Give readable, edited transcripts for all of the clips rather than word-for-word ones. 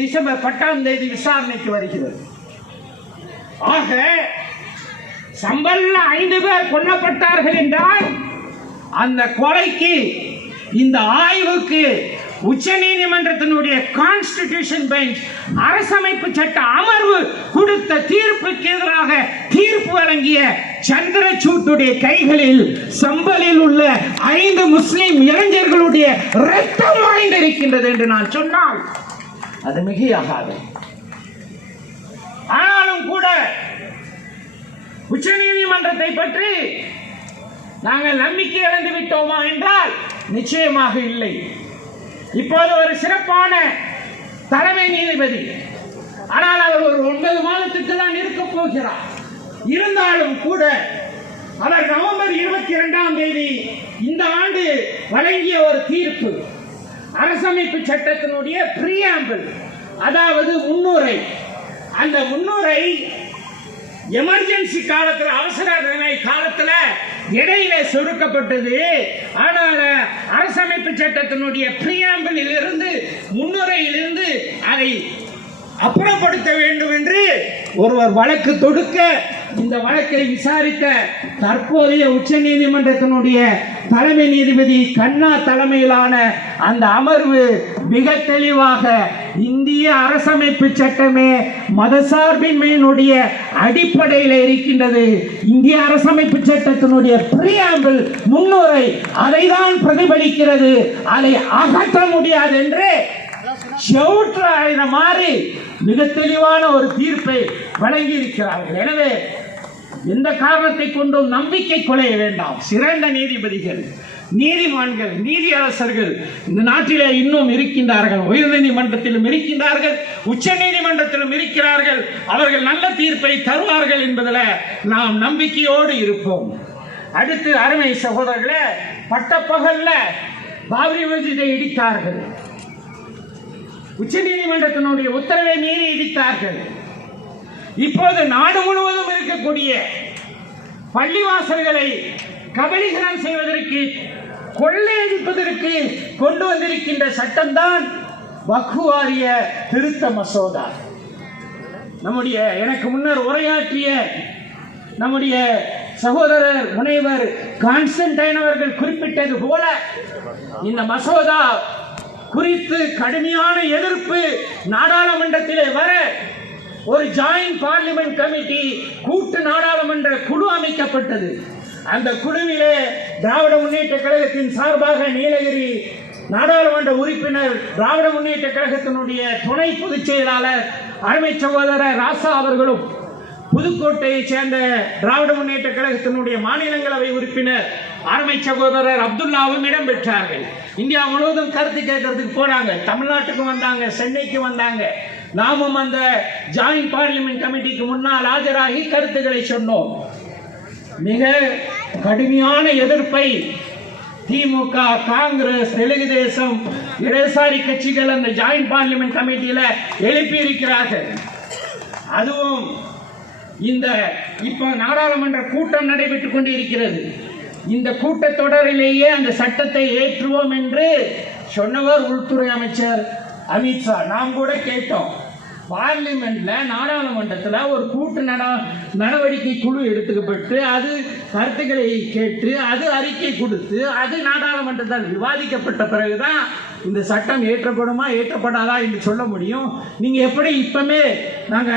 December 10 விசாரணைக்கு வருகிறது. ஆக சம்பல்ல 5 பேர் கொல்லப்பட்டார்கள் என்றால் அந்த கொலைக்கு இந்த ஆய்வுக்கு உச்ச நீதிமன்றத்தினுடைய கான்ஸ்டிடியூஷன் பெஞ்ச் அரசமைப்பு சட்ட அமர்வு கொடுத்த தீர்ப்புக்கு எதிராக தீர்ப்பு வழங்கிய சந்திரசூட்டுடைய கைகளில் சம்பலில் உள்ள 5 முஸ்லிம் இளைஞர்களுடைய இரத்தம் வாய்ந்திருக்கின்றது என்று நான் சொன்னால் அது மிகையாகாது. ஆனாலும் கூட உச்ச நீதிமன்றத்தை பற்றி நாங்கள் நம்பிக்கை இழந்து விட்டோமா என்றால் நிச்சயமாக இல்லை. இப்போது ஒரு சிறப்பான தலைமை நீதிபதி, ஆனால் அவர் ஒரு 9 மாதத்துக்கு தான் இருக்க போகிறார். இருந்தாலும் கூட அவர் நவம்பர் 22 இந்த ஆண்டு வழங்கிய ஒரு தீர்ப்பு அரசமைப்பு சட்டத்தினுடைய பிரியாம்பிள், அதாவது முன்னுரை, அந்த முன்னுரை எமர்ஜென்சி காலத்தில் அவசர நிலை காலத்தில் இடையில சுருக்கப்பட்டது. ஆனால் அரசமைப்பு சட்டத்தினுடைய பிரியாம்பிளில் இருந்து முன்னுரையிலிருந்து அதை அப்புறப்படுத்த வேண்டும் என்று ஒருவர் வழக்கு தொடுக்க இந்த வழக்கை விசாரித்த தற்போதைய உச்ச நீதிமன்றத்தினுடைய தலைமை நீதிபதி கண்ணா தலைமையிலான அந்த அமர்வு மிக தெளிவாக இந்திய அரசமைப்பு சட்டமே மதசார்பின்மையினுடைய அடிப்படையில் இருக்கின்றது. இந்திய அரசமைப்பு சட்டத்தினுடைய பிரியாம்பிள் முன்னுரை அதை தான் பிரதிபலிக்கிறது, அதை அகற்ற முடியாது என்று மாறி மிக தெளிவான ஒரு தீர்ப்பை வழங்கி இருக்கிறார்கள். எனவே எந்த காரணத்தை கொண்டும் நம்பிக்கை கொலைய வேண்டாம். சிறந்த நீதிபதிகள், நீதிமான்கள், நீதியரசர்கள் இந்த நாட்டிலே இன்னும் இருக்கின்றார்கள். உயர் நீதிமன்றத்திலும் இருக்கின்றார்கள், உச்ச நீதிமன்றத்திலும் இருக்கிறார்கள். அவர்கள் நல்ல தீர்ப்பை தருவார்கள் என்பதில் நாம் நம்பிக்கையோடு இருப்போம். அடுத்து அருமை சகோதரர்களே, பட்டப்பகல்ல பாபரி மஸ்ஜிதை இடித்தார்கள். உச்ச நீதிமன்றத்தினுடைய உத்தரவை மீறி இடித்தார்கள். இப்போது நாடு முழுவதும் இருக்கக்கூடிய பள்ளிவாசல்களை கபலீகரம் செய்வதற்கு, கொள்ளையடிப்பதற்கு கொண்டு வந்திருக்கின்ற சட்டம்தான் வக்ஃப் வாரிய திருத்த மசோதா. நம்முடைய எனக்கு முன்னர் உரையாற்றிய நம்முடைய சகோதரர் முனைவர் கான்ஸ்டன்டைன் அவர்கள் குறிப்பிட்டது போல இந்த மசோதா குறித்து கடுமையான எதிர்ப்பு நாடாளுமன்றத்திலே வர ஒரு ஜாயிண்ட் பார்லிமெண்ட் கமிட்டி, கூட்டு நாடாளுமன்ற குழு அமைக்கப்பட்டது. அந்த குழுவிலே திராவிட முன்னேற்ற கழகத்தின் சார்பாக நீலகிரி நாடாளுமன்ற உறுப்பினர், திராவிட முன்னேற்ற கழகத்தினுடைய துணை பொதுச் செயலாளர் அருமை சகோதரர் ராசா அவர்களும், புதுக்கோட்டையை சேர்ந்த திராவிட முன்னேற்ற கழகத்தினுடைய மாநிலங்களவை உறுப்பினர் அருமை சகோதரர் அப்துல்லாவும் இடம் பெற்றார்கள். இந்தியா முழுவதும் கருத்து கேட்கறதுக்கு போனாங்க. தமிழ்நாட்டுக்கு வந்தாங்க, சென்னைக்கு வந்தாங்க. நாமும் அந்த ஜாயிண்ட் பார்லிமெண்ட் கமிட்டிக்கு முன்னால் ஆஜராகி கருத்துக்களை சொன்னோம். மிக கடுமையான எதிர்ப்பை திமுக, காங்கிரஸ், தெலுங்கு தேசம், இடதுசாரி கட்சிகள் அந்த ஜாயிண்ட் பார்லிமெண்ட் கமிட்டியில எழுப்பி இருக்கிறார்கள். அதுவும் இந்த இப்ப நாடாளுமன்ற கூட்டம் நடைபெற்றுக் கொண்டிருக்கிறது. இந்த கூட்டத்தொடரிலேயே அந்த சட்டத்தை ஏற்றுவோம் என்று சொன்னவர் உள்துறை அமைச்சர் அமித்ஷா. நாம் கூட கேட்டோம், பார்லிமெண்ட்ல நாடாளுமன்றத்தில் ஒரு கூட்டு நடவடிக்கை குழு எடுத்துக்கப்பட்டு அது கருத்துக்களை கேட்டு அது அறிக்கை கொடுத்து அது நாடாளுமன்றத்தால் விவாதிக்கப்பட்ட பிறகுதான் இந்த சட்டம் ஏற்றப்படுமா ஏற்றப்படாதா என்று சொல்ல முடியும். நீங்க எப்படி இப்பமே நாங்க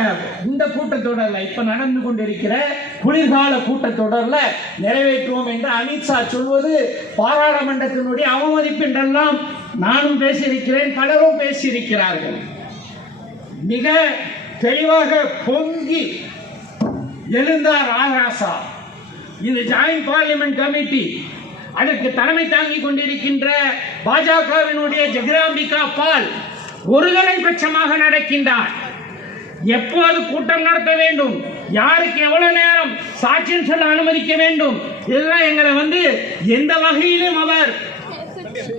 இந்த கூட்டத்தொடரில் இப்ப நடந்து கொண்டிருக்கிற குளிர்கால கூட்டத்தொடரில் நிறைவேற்றுவோம் என்று அமித்ஷா சொல்வது பாராளுமன்றத்தினுடைய அவமதிப்பு என்றெல்லாம் நானும் பேசியிருக்கிறேன், பலரும் பேசியிருக்கிறார்கள். மிக தெளிவாக பொங்கி எழுந்தார் ராசா. இந்த ஜாயிண்ட் பார்லிமெண்ட் கமிட்டி, அதற்கு தலைமை தாங்கிக் கொண்டிருக்கின்ற பாஜகவினுடைய ஜெகதாம்பிகா பால் ஒருதலை பட்சமாக நடக்கின்றார். எப்போது கூட்டம் நடத்த வேண்டும், யாருக்கு எவ்வளவு நேரம் சாட்சியம் சொல்ல அனுமதிக்க வேண்டும், இதெல்லாம் எங்களை எந்த வகையிலும் அவர்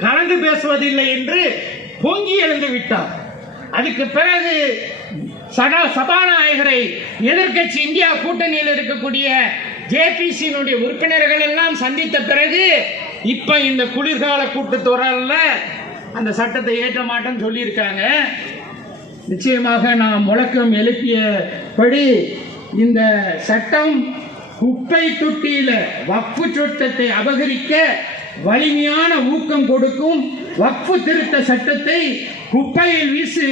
கலந்து பேசுவதில்லை என்று பொங்கி எழுந்து விட்டார். அதுக்கு பிறகு சபாநாயகரை எதிர்க்கட்சி இந்தியா கூட்டணியில் இருக்கக்கூடிய ஜேபிசியினுடைய உறுப்பினர்கள் எல்லாம் சந்தித்த பிறகு இப்ப இந்த குளிர்கால கூட்டத்தொடரில் அந்த சட்டத்தை ஏற்ற மாட்டேன்னு சொல்லியிருக்காங்க. நிச்சயமாக நாம் முழக்கம் எழுப்பியபடி இந்த சட்டம் குப்பை தொட்டியில வக்ஃபு சட்டத்தை அபகரிக்க வலிமையான ஊக்கம் கொடுக்கும். வக்ஃபு திருத்த சட்டத்தை குப்பையில் வீசி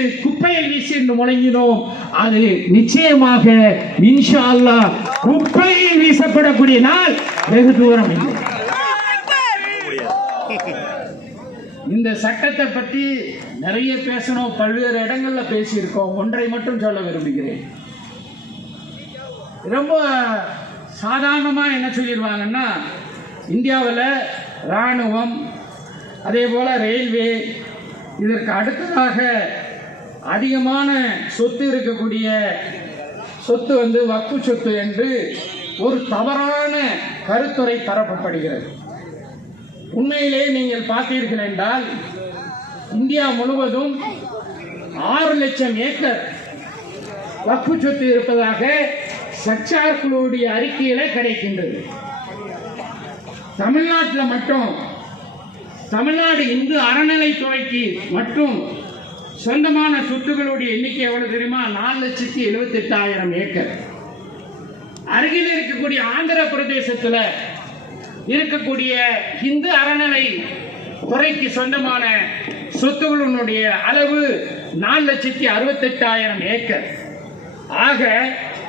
என்று முழங்கினோம். அது நிச்சயமாக இன்ஷா அல்லாஹ் குப்பையில் வீசப்படக்கூடிய நாள் வெகு தூரம் இல்லை. இந்த சட்டத்தை பற்றி நிறைய பேசணும், பல்வேறு இடங்கள்ல பேசியிருக்கோம். ஒன்றை மட்டும் சொல்ல விரும்புகிறேன். ரொம்ப சாதாரணமாக என்ன சொல்லிடுவாங்கன்னா, இந்தியாவில் இராணுவம், அதே போல் ரயில்வே, இதற்கு அடுத்ததாக அதிகமான சொத்து இருக்கக்கூடிய சொத்து வக்ஃபு சொத்து என்று ஒரு தவறான கருத்துரை பரப்பப்படுகிறது. உண்மையிலே நீங்கள் பார்த்தீர்கள் என்றால் இந்தியா முழுவதும் 6 லட்சம் ஏக்கர் வக்ஃபு சொத்து இருப்பதாக சச்சார் குழுவுடைய அறிக்கையில கிடைக்கின்றது. தமிழ்நாட்டில் மட்டும் தமிழ்நாடு இந்து அறநிலைத்துறைக்கு மட்டும் சொந்தமான சொத்துக்களுடைய எண்ணிக்கை எவ்வளவு தெரியுமா? 4,78,000 ஏக்கர். அருகில் இருக்கக்கூடிய ஆந்திர பிரதேசத்தில் இருக்கக்கூடிய இந்து அறநிலை துறைக்கு சொந்தமான சொத்துக்களுடைய அளவு 4,68,000 ஏக்கர். ஆக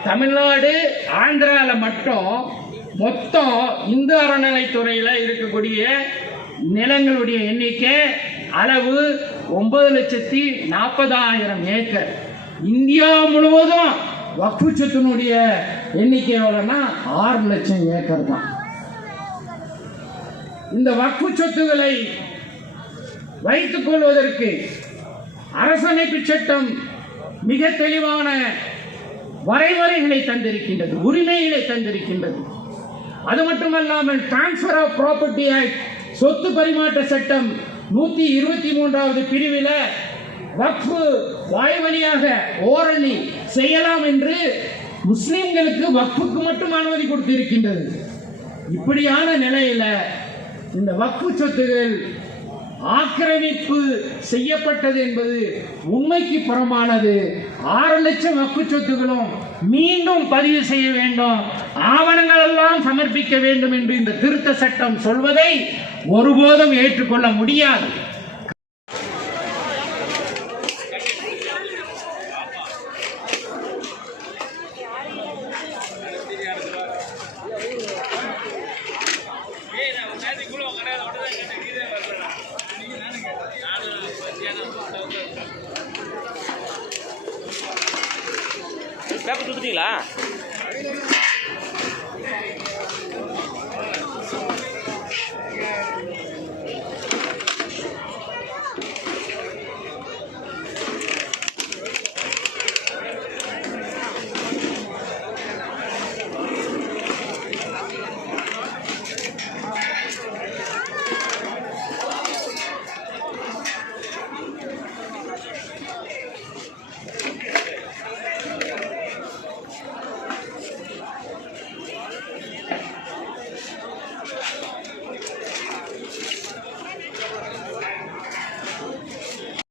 தமிழ்நாடு ஆந்திராவில் மட்டும் மொத்தம் இந்து அறநிலைத்துறையில் இருக்கக்கூடிய நிலங்களுடைய எண்ணிக்கை அளவு 9,40,000 ஏக்கர். இந்தியா முழுவதும் வக்ஃபு சொத்தினுடைய எண்ணிக்கை எவ்வளோன்னா 6 லட்சம் ஏக்கர் தான். இந்த வக்ஃபு சொத்துக்களை வைத்துக் கொள்வதற்கு அரசமைப்பு சட்டம் மிக தெளிவான வரைமுறைகளை தந்திருக்கின்றது, உரிமைகளை தந்திருக்கின்றது. அது மட்டுமல்லாமல் டிரான்ஸ்பர் ஆஃப் ப்ராப்பர்ட்டி ஆக்ட், சொத்து பரிமாற்ற சட்டம் 123வது பிரிவில் வக்ஃபு வாய்வழியாக ஓரளி செய்யலாம் என்று முஸ்லிம்களுக்கு வக்ஃபுக்கு மட்டும் அனுமதி கொடுத்திருக்கின்றது. இப்படியான நிலையில இந்த வக்ஃபு சொத்துகள் ஆக்கிரமிப்பு செய்யப்பட்டது என்பது உண்மைக்கு புறமானது. 6 லட்சம் வக்ஃபு சொத்துகளும் மீண்டும் பதிவு செய்ய வேண்டும், ஆவணங்கள் எல்லாம் சமர்ப்பிக்க வேண்டும் என்று இந்த திருத்த சட்டம் சொல்வதை ஒருபோதும் ஏற்றுக்கொள்ள முடியாது. பேப்பர் கொடுத்துட்டீங்களா?